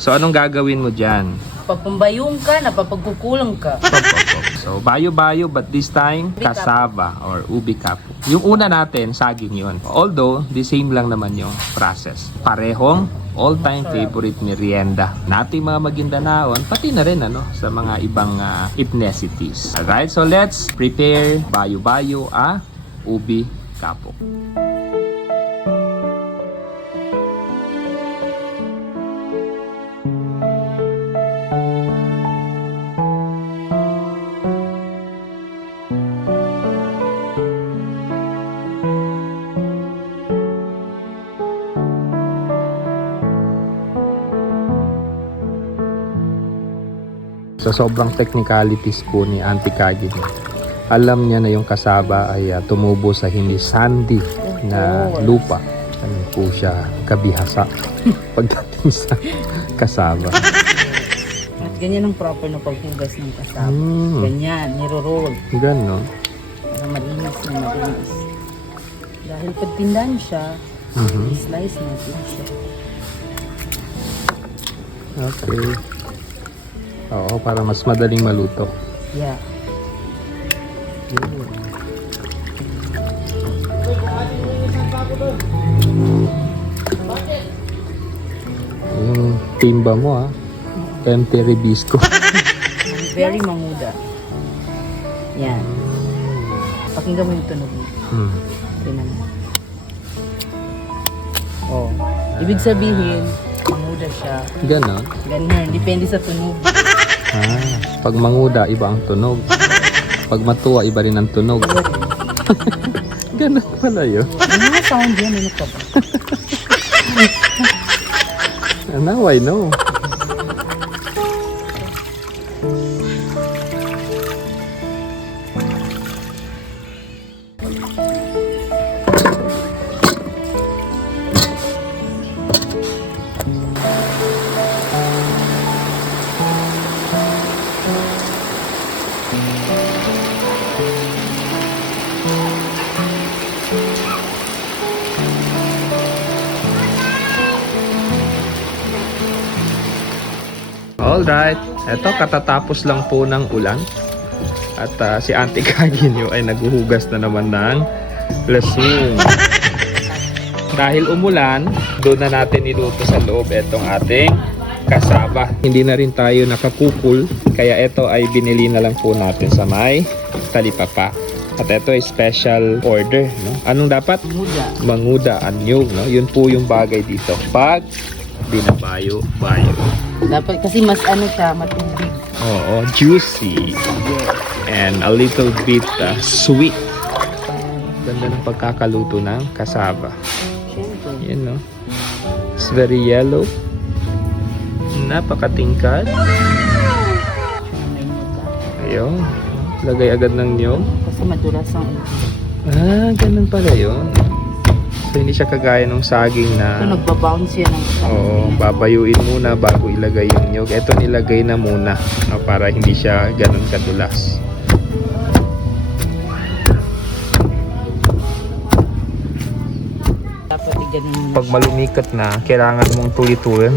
So, anong gagawin mo dyan? Papambayong ka, napapagkukulang ka. So, bayo-bayo, but this time, Ubi cassava or ubi kapo. Yung una natin, saging yun. Although, the same lang naman yung process. Parehong all-time favorite merienda nating mga Magindanaon, pati na rin sa mga ibang ethnicities. Alright, so let's prepare bayo-bayo ubi kapo. Sa sobrang technicalities po ni Auntie Kagin, alam niya na yung kasaba ay tumubo sa hindi sandy na lupa. Ano po siya kabihasa pagdating sa kasaba. At ganyan ang proper na paghugas ng kasama. Ganyan, niro-roll. Ganon. Para malinis na malinis. Dahil pag tindan siya, slice natin siya. Okay. Oo, para mas madaling maluto. Yeah. Yung timba mo empty ribisco. Very manguda. Yan. Pakinggan mo yung tunog mo. Tingnan mo. Oh. Ibig sabihin, manguda siya. Ganon. Ganyan, depende sa tunog. Pag manguda, iba ang tunog. Pag matuwa, iba rin ang tunog. Ganon pala yun. Ano mga sound yan? Ano ka ba? Now I know. Alright, eto katatapos lang po ng ulan. At si Auntie Kagin ay naghuhugas na naman ng lasung. Dahil umulan, doon na natin niluto sa loob etong ating kasaba. Hindi na rin tayo nakakukul, kaya ito ay binili na lang po natin sa may talipapa. At ito ay special order, no? Anong dapat? Manguda. Manguda, anyog, no? Yun po yung bagay dito. Pag binabayo-bayo. Dapat kasi mas siya, matubig. Oo, juicy. And a little bit sweet. Ganda ng pagkakaluto ng kasaba. Siyempre. Yan, no? It's very yellow. Napakatingkad. Ayun. Lagay agad ng niyog. Kasi madulas ang ulo. Ganun pala yun. So, hindi siya kagaya ng saging Ito, na... nagbabounce yan ng Oo, babayuin muna bago ilagay yung niyog. Ito nilagay na muna, no, para hindi siya ganun kadulas. Dapat i-ganun. Pag malumikat na, kailangan mong tuloy-tuloy.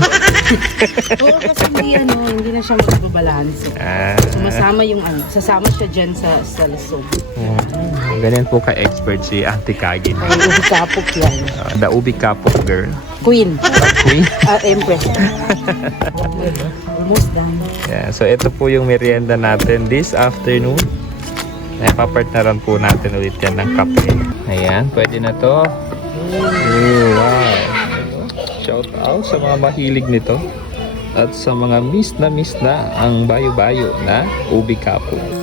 Oo, kasi hindi na siya magbabalanse. Sumasama yung sasama siya dyan sa lasog. Ganyan po ka-expert si Auntie Kagin. Ay, ubi kapok yan. The ubi kapok girl. Queen. Queen. Empress. Almost done. Yeah, so ito po yung merienda natin this afternoon. Napapartneran po natin ulit yan ng kape. Ayan, pwede na to. Wow. Shout out sa mga mahilig nito. At sa mga miss na ang bayo-bayo na ubi kapo.